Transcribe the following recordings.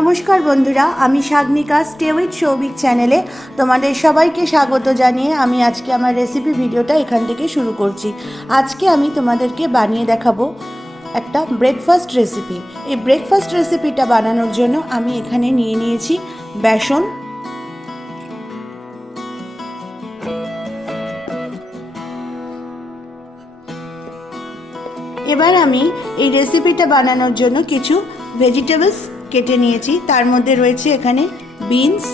नमस्कार बंधुरा आमी सागनिका स्टे उइथ सौभिक चैनेले तोमादेर सबाइके स्वागत जानिए आमी आज के आमार रेसिपि भिडियोटा एखान थेके शुरू करछि। आज के आमी तोमादेरके बानिये देखाबो एकटा ब्रेकफास्ट रेसिपि। এই ब्रेकफास्ट रेसिपिटा बानानोर जोन्नो आमी एखाने निये नियेछि बेसन। এবার আমি এই রেসিপিটা বানানোর জন্য কিছু ভেজিটেবলস কেটে নিয়েছি। তার মধ্যে রয়েছে এখানে বিনস,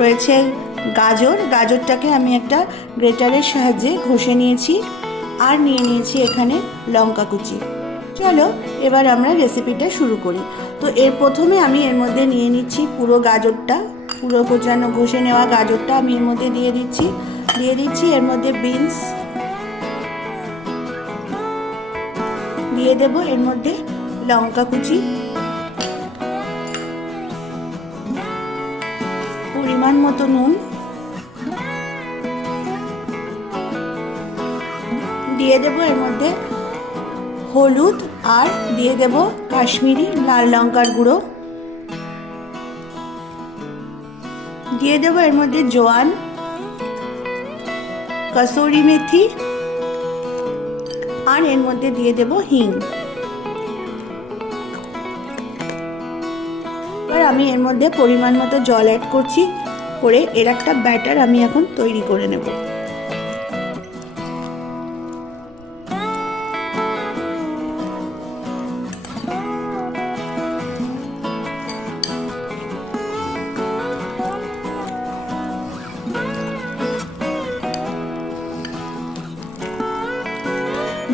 রয়েছে গাজর, গাজরটাকে আমি একটা গ্রেটারের সাহায্যে ঘষে নিয়েছি, আর নিয়ে নিয়েছি এখানে লঙ্কা কুচি। চলো এবার আমরা রেসিপিটা শুরু করি। তো এর প্রথমে আমি এর মধ্যে নিয়ে নিচ্ছি পুরো গাজরটা, পুরো কোচানো ঘষে নেওয়া গাজরটা আমি এর মধ্যে দিয়ে দিচ্ছি এর মধ্যে বিনস দিয়ে দেব, এর মধ্যে লঙ্কা কুচি, পরিমাণ মতো নুন দিয়ে দেব, এর মধ্যে হলুদ আর দিয়ে দেব কাশ্মীরি লাল লঙ্কার গুঁড়ো, দিয়ে দেব এর মধ্যে জোয়ান, কসুরি মেথি আর এর মধ্যে দিয়ে দেব হিং। এবার আমি এর মধ্যে পরিমাণ মতো জল অ্যাড করছি, করে এর একটা ব্যাটার আমি এখন তৈরি করে নেব।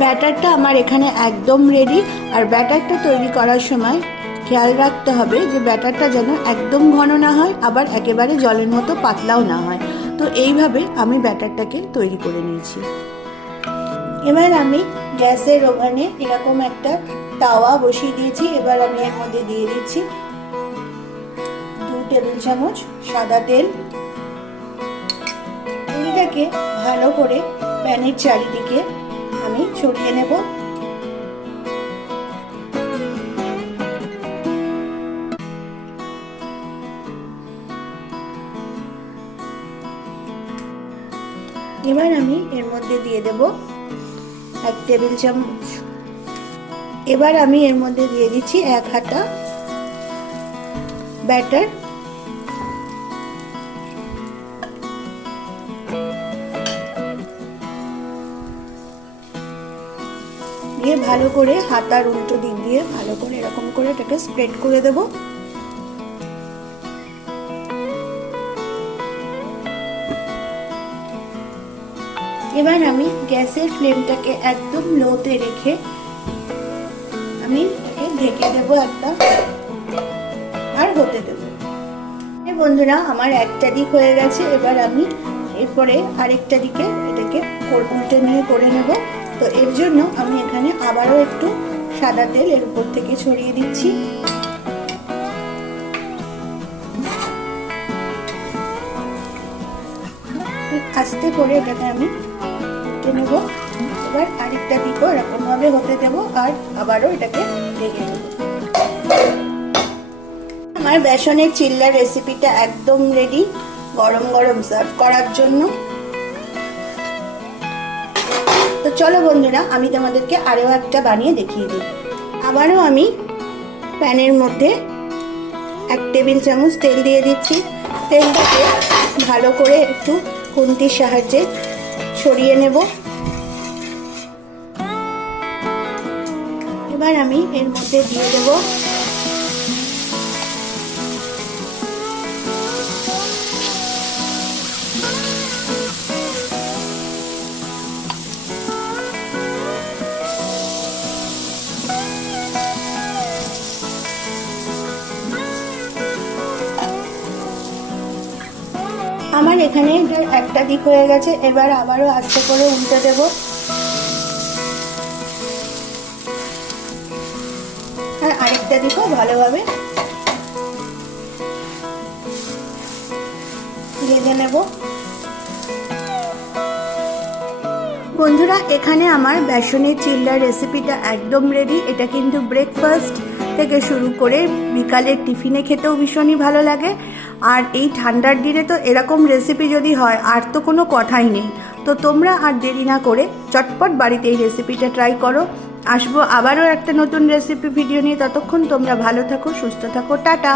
ব্যাটারটা আমার এখানে একদম রেডি। আর ব্যাটারটা তৈরি করার সময় খেয়াল রাখতে হবে যে ব্যাটারটা যেন একদম ঘন না হয়, আবার একেবারে জলের মতো পাতলাও না হয়। তো এইভাবে আমি ব্যাটারটাকে তৈরি করে নিয়েছি। এবার আমি গ্যাসের ওভেনে এরকম একটা তাওয়া বসিয়ে দিয়েছি। এবার আমি এর মধ্যে দিয়ে দিচ্ছি 2 টেবিল চামচ সাদা তেল। তেলটাকে ভালো করে প্যানের চারিদিকে আমি ছড়িয়ে নেব। এবার আমি এর মধ্যে দিয়ে দেব 1 টেবিল চামচ। এবার আমি এর মধ্যে দিয়ে দিচ্ছি 1 হাতা ব্যাটার। দিয়ে ভালো করে হাতার উল্টো দিক দিয়ে ভালো করে এরকম করে এটাকে স্প্রেড করে দেব। এবার আমি গ্যাসের ফ্লেমটাকে একদম লোতে রেখে আমি এটাকে ঢেকে দেব একটা, আর হতে দেব। বন্ধুরা আমার একটা দিক হয়ে গেছে, এবার আমি এরপরে আরেকটা দিকে এটাকে উল্টে নিয়ে করে নেব। তো এর জন্য আমি এখানে আবারও একটু সাদা তেল এর উপর থেকে ছড়িয়ে দিচ্ছি। আস্তে করে এটাকে আমি উল্টে নেব। এবার আরেকটা দিকও এরকম ভাবে হতে দেব, আর আবারও এটাকে ঢেকে দেব। আমার বেসনের চিল্লার রেসিপিটা একদম রেডি গরম গরম সার্ভ করার জন্য। তো চলো বন্ধুরা আমি তোমাদেরকে আরও একটা বানিয়ে দেখিয়ে দিই। আবারও আমি প্যানের মধ্যে 1 টেবিল চামচ তেল দিয়ে দিচ্ছি। তেলটাকে ভালো করে একটু খুন্তির সাহায্যে ছড়িয়ে নেব। এবার আমি এর মধ্যে দিয়ে দেব আমার এখানে একটা দিক হয়ে গেছে। এবার আবারও আস্তে করে উল্টে দেব। আর আরেকটা দিকও ভালোভাবে ভেজে নেব। বন্ধুরা এখানে আমার বেসনের চিল্লার রেসিপিটা একদম রেডি। এটা কিন্তু ব্রেকফাস্ট থেকে শুরু করে বিকালের টিফিনে খেতেও ভীষণই ভালো লাগে। আর এই ঠান্ডার দিনে তো এরকম রেসিপি যদি হয় আর তো কোনো কথাই নেই। তো তোমরা আর দেরি না করে চটপট বাড়িতে এই রেসিপিটা ট্রাই করো। আসবো আবারও একটা নতুন রেসিপি ভিডিও নিয়ে, ততক্ষণ তোমরা ভালো থাকো, সুস্থ থাকো, টাটা।